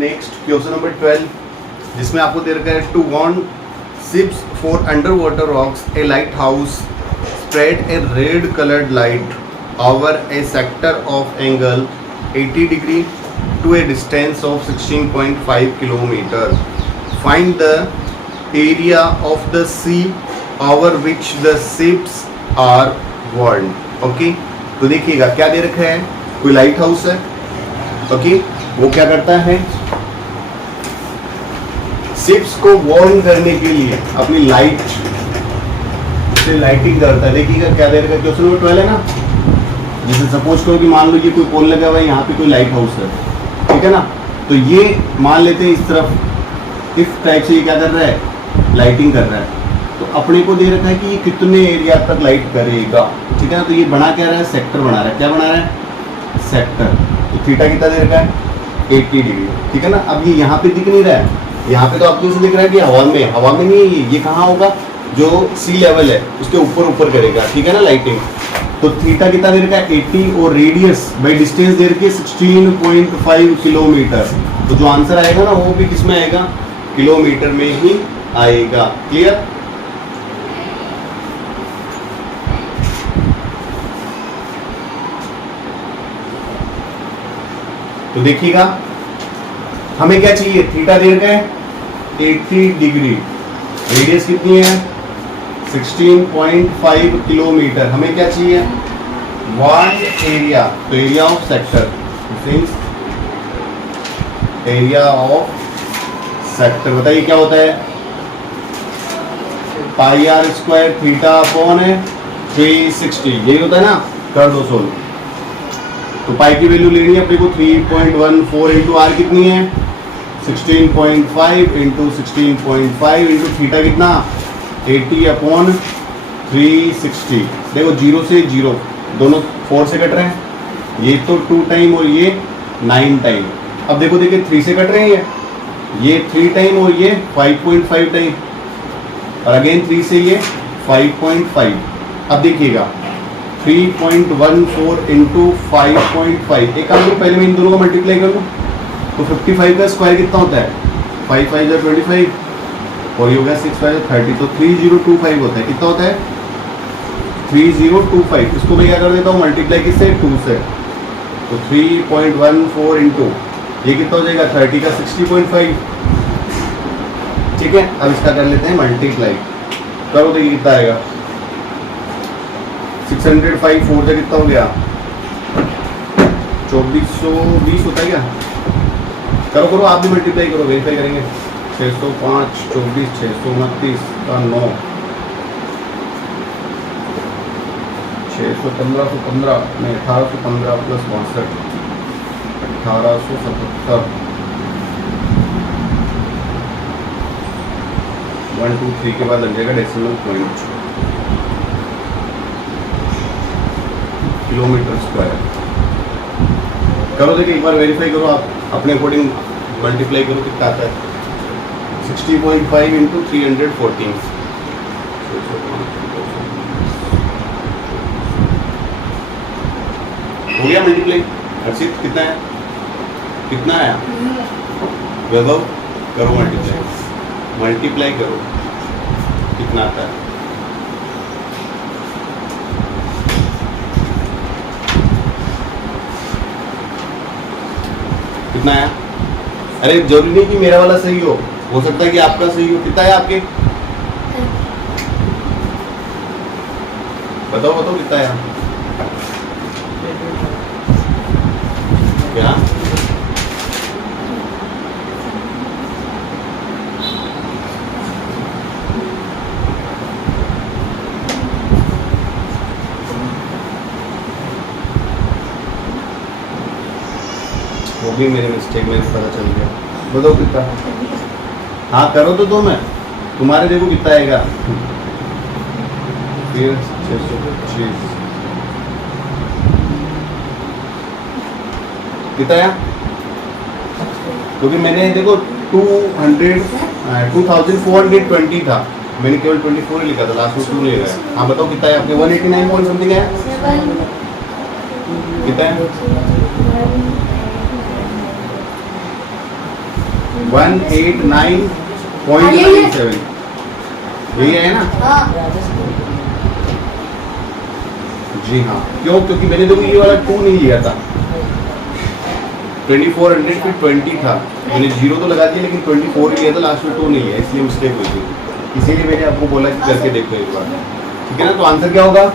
Next question number 12, जिसमें आपको दे रखा है to warn ships for under water rocks a lighthouse spread a red coloured light over a sector of angle 80 degree to a distance of 16.5 kilometre. Find the area of the sea over which the ships are warn. Okay, तो देखिएगा क्या दे रखा है, कोई light house है. Okay, वो क्या करता है, शिप्स को वार्न करने के लिए अपनी लाइट से लाइटिंग करता है. देखिएगा क्या दे रखा है, क्वेश्चन नंबर 12 है ना. जैसे सपोज करो कि मान लो ये कोई पोल लगा हुआ है, यहाँ पे कोई लाइट हाउस है, ठीक है ना. तो ये मान लेते हैं इस तरफ इस टाइप से ये क्या कर रहा है, लाइटिंग कर रहा है. तो अपने को दे रखा है कि ये कितने एरिया तक लाइट करेगा, ठीक है ना. तो ये बना क्या रहा है, सेक्टर बना रहा है. क्या बना रहा है, सेक्टर. तो थीटा कितना दे रखा है, 80 डिग्री, ठीक है ना. अब ये यहाँ पे दिख नहीं रहा है, यहाँ पे तो आपको दिख रहा है कि हवा में नहीं है. ये कहाँ होगा, जो सी लेवल है उसके ऊपर करेगा, ठीक है ना, लाइटिंग. तो थीटा कितना दे रखा है, 80, और रेडियस बाई डिस्टेंस दे रखी है 16.5 किलोमीटर. तो जो आंसर आएगा ना वो भी किसमें आएगा, किलोमीटर में ही आएगा. क्लियर. तो देखिएगा हमें क्या चाहिए, थीटा दे रखा है 80 डिग्री, रेडियस कितनी है 16.5 किलोमीटर. हमें क्या चाहिए, वार्न एरिया. तो area of sector, area of sector बताइए क्या होता है, pi r square theta upon है 360, यही होता है ना. कर दो सोल्व. तो पाई की वैल्यू लेनी है अपने को 3.14 इंटू आर कितनी है 16.5 इंटू 16.5 इंटू थीटा कितना 80 अपॉन 360. देखो 0 से 0 दोनों 4 से कट रहे हैं, ये तो 2 टाइम और ये 9 टाइम. अब देखो देखिए 3 से कट रहे हैं, ये 3 टाइम और ये 5.5 टाइम, और अगेन 3 से ये 5.5. अब देखिएगा 3.14 इंटू 5.5. एक काम करो, पहले मैं इन दोनों को मल्टीप्लाई कर लूँ. तो 55 का स्क्वायर कितना होता है, 5 5 25, और ये हो गया 6 5 30. तो 3025 होता है. कितना होता है 3025. इसको मैं क्या कर देता हूँ, मल्टीप्लाई किससे, 2 से. तो 3.14 इंटू ये कितना हो जाएगा 30 का 60.5. ठीक है. अब इसका कर लेते हैं मल्टीप्लाई. करो देखिए कितना आएगा, 605 4 से कितना हो गया 2420 होता है क्या. करो करो आप भी मल्टीप्लाई करो, वेरीफाई करेंगे. 605 24 629 का 9 615 नहीं 1815 प्लस 62 1877 1 2 3 के बाद लग जाएगा डेसिमल पॉइंट किलोमीटर स्क्वायर. करो देखिए एक बार वेरीफाई करो, आप अपने अकॉर्डिंग मल्टीप्लाई करो कितना आता है. 60.5 इंटू 314 हो गया मल्टीप्लाई. अर्षित कितना है, कितना आया वैभव, करो मल्टीप्लाई करो कितना आता है. कितना आया. अरे जरूरी नहीं कि मेरा वाला सही हो सकता है कि आपका सही हो. कितना है आपके, बताओ बताओ कितना है क्या. वो भी मेरे मिस्टेक में पता चल गया. बताओ कितना. हाँ करो तो दो, मैं तुम्हारे देखो कितना आएगा. फिर 625 कितना आया, क्योंकि मैंने देखो 2420 था, मैंने केवल 24 ही लिखा था, लास्ट में 2 ले गया. हाँ बताओ कितना है आपके 189 पॉइंट समथिंग है. कितना है 189.97 यही है ना? हाँ जी हाँ। क्यों? क्योंकि मैंने देखो ये वाला 2 नहीं लिया था, 2400 फिर 20 था, मैंने 0 तो लगा दिया लेकिन 24 लिया था, लास्ट में 2 नहीं लिया, इसलिए मिस्टेक हुई थी। इसीलिए मैंने आपको बोला कि करके देखो एक बार, ठीक है ना? तो आंसर क्या होगा?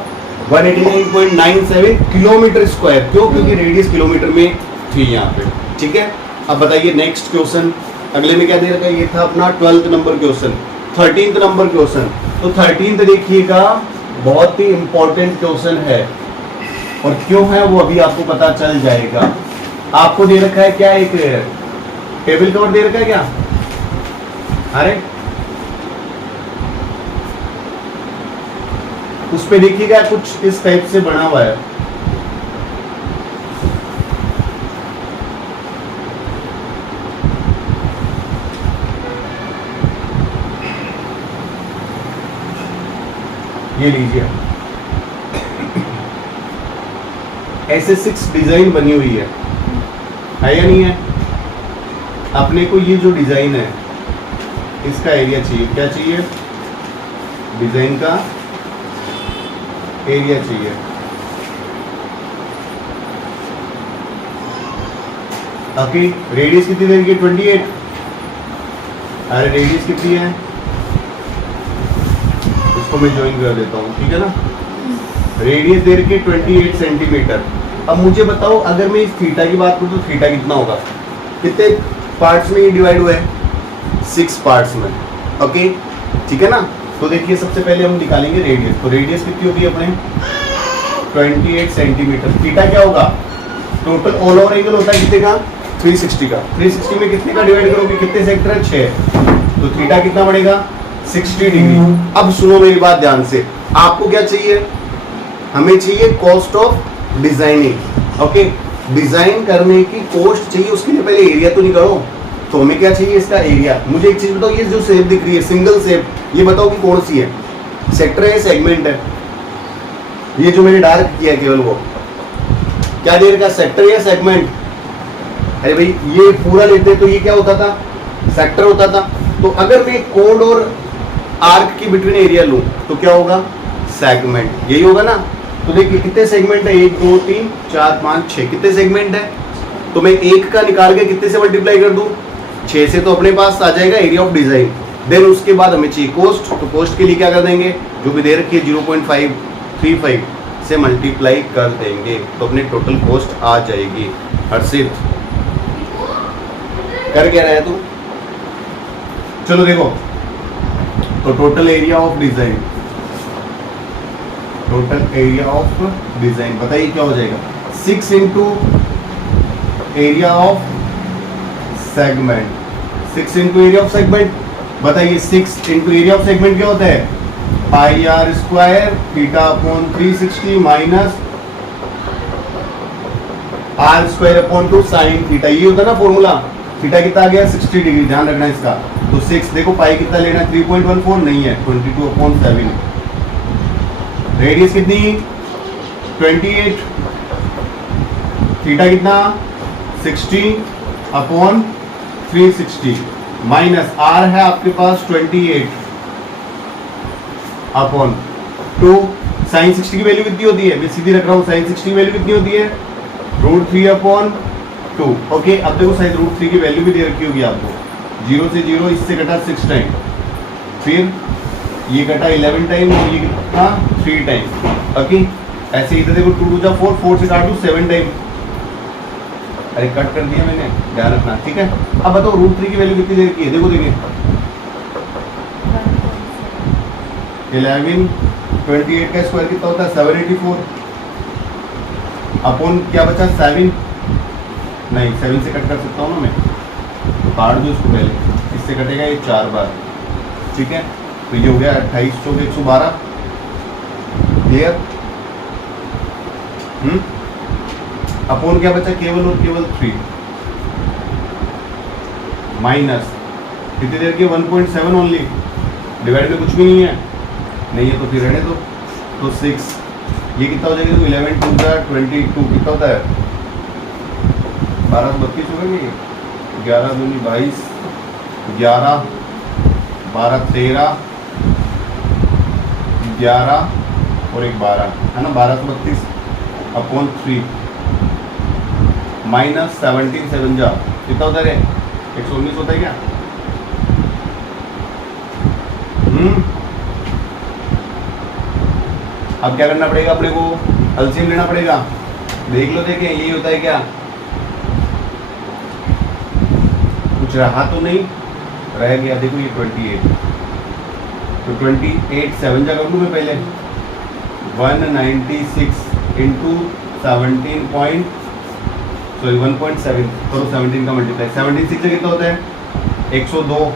189.97 किलोमीटर स्क्वायर। क्यों? क्योंकि रेडियस किलोमीटर में थी यहाँ पे, ठीक है? अब बताइए नेक्स्ट क्वेश्चन, अगले में क्या दे रखा है? ये था अपना 12th number question. 13th number question, तो 13th देखिएगा, बहुत ही इंपॉर्टेंट क्वेश्चन है, और क्यों है वो अभी आपको पता चल जाएगा। आपको दे रखा है क्या? एक टेबल कवर दे रखा है क्या? अरे उस पे देखिएगा कुछ इस टाइप से बना हुआ है, ये लीजिए, ऐसे 6 डिजाइन बनी हुई है या नहीं है? अपने को ये जो डिजाइन है इसका एरिया चाहिए, क्या चाहिए? डिजाइन का एरिया चाहिए। ओके, रेडियस कितनी देर की? 28। अरे रेडियस कितनी है? इसको मैं ज्वाइन कर देता हूँ, ठीक है ना? रेडियस दे रखी है 28 सेंटीमीटर। अब मुझे बताओ, अगर मैं इस थीटा की बात करूँ तो थीटा कितना होगा? कितने पार्ट्स में ये डिवाइड हुआ है? 6 पार्ट्स में। ओके, ठीक है ना? तो देखिए सबसे पहले हम निकालेंगे रेडियस। तो रेडियस कितनी होगी अपने? 28 सेंटीमीटर। थीटा क्या होगा? टोटल ऑल ओवर एंगल होता है कितने का? 360 का। 360 में कितने का डिवाइड करोगे? कितने सेक्टर है? 6। तो थीटा कितना बढ़ेगा? 60 डिग्री। अब सुनो मेरी बात ध्यान से, आपको क्या चाहिए? हमें चाहिए cost of designing. Okay, design करने की कॉस्ट चाहिए, उसके लिए पहले एरिया तो निकालो। तो हमें क्या चाहिए? इसका एरिया। मुझे एक चीज बताओ, ये जो शेप दिख रही है सिंगल शेप, ये बताओ कि कौन सी है? सेक्टर है, सेगमेंट है? ये जो मैंने डार्क किया है केवल वो क्या दे रखा? सेक्टर या सेगमेंट? अरे भाई ये पूरा लेते तो ये क्या होता था? सेक्टर होता था। तो अगर मैं कोड और आर्क की बिटवीन एरिया लूं तो क्या होगा? सेगमेंट। यही होगा ना? तो देखिए कितने सेगमेंट है? 1 2 3 4 5 6। कितने सेगमेंट है? तो मैं 1 का निकाल के कितने से मल्टीप्लाई कर दूं? 6 से। तो अपने पास आ जाएगा एरिया ऑफ डिजाइन। देन उसके बाद हमें चाहिए कॉस्ट। तो कॉस्ट के लिए क्या कर देंगे? जो भी दे रखी है 0.535 से मल्टीप्लाई कर देंगे, तो अपने टोटल कॉस्ट आ जाएगी। हर्षित कर क्या रहा है तू? चलो देखो, तो total area of design, total area of design बताइए क्या हो जाएगा? 6 into area of segment. 6 into area of segment, बताइए 6 इंटू एरिया ऑफ सेगमेंट क्या होता है? Pi r square theta upon 360 minus r square upon 2 sine theta. ये होता है ना फॉर्मूला। थीटा कितना आ गया? 60 डिग्री, ध्यान रखना इसका। तो 6 देखो, पाई कितना लेना है? 3.14 नहीं है, 22/7। रेडियस कितनी? 28। थीटा कितना? 60/360 माइनस आर है आपके पास 28 अपॉन 2 साइन 60 की वैल्यू कितनी होती है? मैं सीधी रख रहा हूँ, साइन 60 की वैल्यू कितनी होती है? √3/2। ओके, अब देखो साइन √3 की वैल्यू भी दे रखी होगी आपको। 0 से 0 इससे कटा 6 टाइम, फिर ये कटा 11 टाइम और ये कितना 3 टाइम। ओके, ऐसे इधर देखो 2 2 4, 4 से काटू 7 टाइम। अरे कट कर दिया मैंने, ध्यान रखना, ठीक है। अब बताओ √3 की वैल्यू कितनी दे रखी है? देखो देखिए 11 28 का स्क्वायर कितना होता है? 784 अपॉन क्या बचा? 7 नहीं, 7 से कट कर सकता हूँ ना मैं, तो काट दो इसको पहले, इससे कटेगा ये 4 बार, ठीक है। तो ये हो गया 28 चौके 112। क्लियर? अपॉन क्या बचा? केवल और केवल 3 माइनस कितनी देर की? 1.7 ओनली। डिवाइड में कुछ भी नहीं है, नहीं है तो फिर रहने दो। तो 6 ये कितना हो जाएगा? तो 11 2 22 कितना होता है? 12 32 हो गया। 11 दूनी 22 11, 12, 13, 11 और एक 12 है ना, 1232 अपॉन 3 माइनस 17 7 जा कितना होता है रे? 119 होता है क्या? अब क्या करना पड़ेगा अपने को? एलसीएम लेना पड़ेगा। देख लो, देखें यही होता है क्या? कुछ रहा तो नहीं? रह गया, देखो ये 28, तो 28 7 जा कर लूँ मैं पहले, 196 इंटू 1.7 करो, 17 का मल्टीप्लाई, 17 6 से कितना होता है? 102,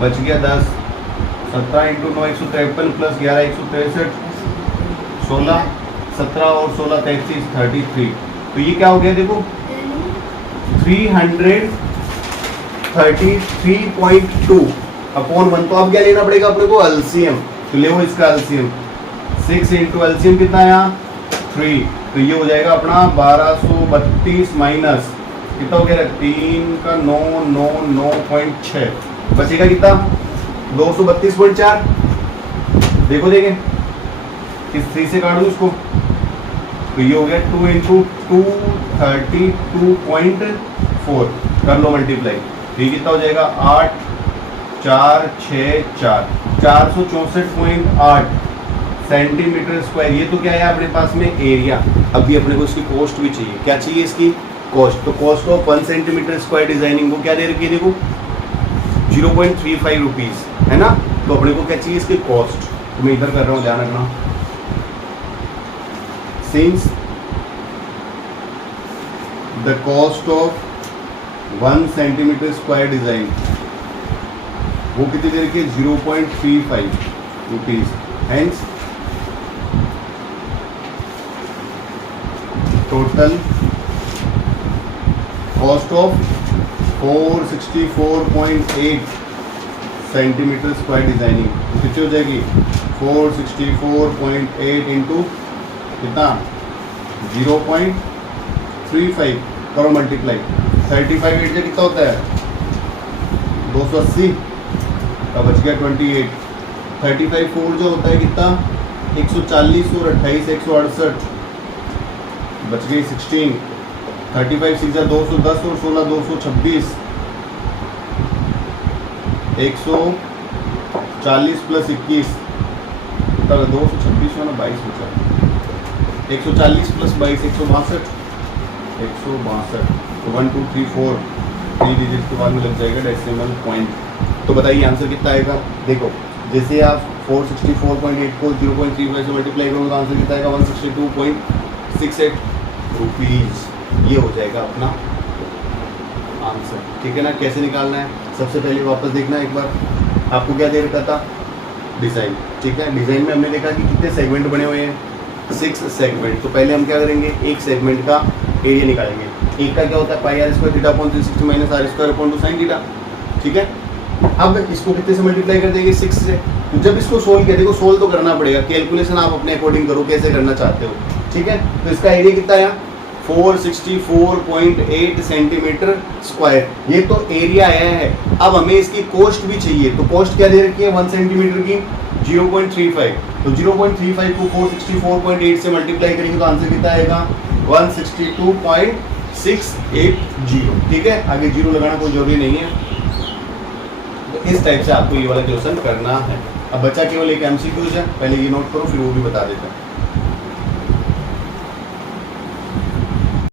बच गया 10, 17 इंटू 9 153 प्लस 11 163, 16, 17 और 16 33 33। तो ये क्या हो गया देखो, 333.2 अपॉन 1। तो अब क्या लेना पड़ेगा अपने को? एलसीएम। तो ले इसका एलसीएम, 6 इंटू एलसीएम कितना आया? 3। तो ये हो जाएगा अपना 1232 माइनस कितना हो गया? 3 का 9 9 9.6, बचेगा कितना? 232.4। देखो देखें, किस 3 से काट दूँ इसको, तो ये हो गया 2 इंटू 232.4, कर लो मल्टीप्लाई, ये कितना हो जाएगा? 8 4 6 4 464.8 सेंटीमीटर स्क्वायर। ये तो क्या है अपने पास में? एरिया। अभी अपने को इसकी कॉस्ट भी चाहिए। क्या चाहिए इसकी? कॉस्ट। तो cost of 1 centimetre square designing को क्या दे रखी है देखो, 0.35 रुपीज है ना। तो अपने को क्या चाहिए? इसकी कॉस्ट। तो मैं इधर कर रहा हूँ, ध्यान रखना। Since the cost of 1 centimetre square design वो कितनी दे रखी है? 0.35 rupees. Hence total cost of 464.8 centimetre square designing कितनी हो जाएगी? 464.8 इंटू कितना? 0.35 करो मल्टीप्लाई, 35 8 से कितना होता है? 280 का बच गया 28। 35 4 जो होता है कितना? 140 और 28 168, बच गई 16। 35 6 210 और 16 226, 140 प्लस 21 226 वाला 22 बचा, 140 प्लस 22 162, 162। तो 1 2 3 4 3 डिजिट के बाद में लग जाएगा डेसिमल पॉइंट। तो बताइए आंसर कितना आएगा? देखो जैसे आप 464.8 को 0.35 से मल्टीप्लाई करोगे तो आंसर कितना आएगा? 162.68 रुपीज़। ये हो जाएगा अपना आंसर, ठीक है ना। कैसे निकालना है? सबसे पहले वापस देखना एक बार, आपको क्या दे रखा था? डिज़ाइन, ठीक है। डिज़ाइन में हमने देखा कि कितने सेगमेंट बने हुए हैं? 6 सेगमेंट। तो पहले हम क्या करेंगे? एक सेगमेंट का एरिया निकालेंगे। एक का क्या होता है? Pi r square theta upon 360 minus r square upon 2 sine theta, ठीक है। अब इसको कितने से मल्टीप्लाई कर देंगे? 6 से। तो जब इसको सोल्व किया, देखो सोल्व तो करना पड़ेगा, कैलकुलेशन आप अपने अकॉर्डिंग करो कैसे करना चाहते हो, ठीक है। तो इसका एरिया कितना आया? 464.8 सेंटीमीटर स्क्वायर। ये तो एरिया आया है। अब हमें इसकी कॉस्ट भी चाहिए। तो कॉस्ट क्या दे रखी है? 1 सेंटीमीटर की 0.35। तो 0.35 को 464.8 से मल्टीप्लाई करेंगे तो आंसर कितना आएगा? 162.680, ठीक है। आगे जीरो लगाना कोई जरूरी नहीं है। तो इस टाइप से आपको ये वाला क्वेश्चन करना है। अब बचा केवल एक एमसीक्यूज है, पहले ये नोट करो फिर वो भी बता देता हूँ।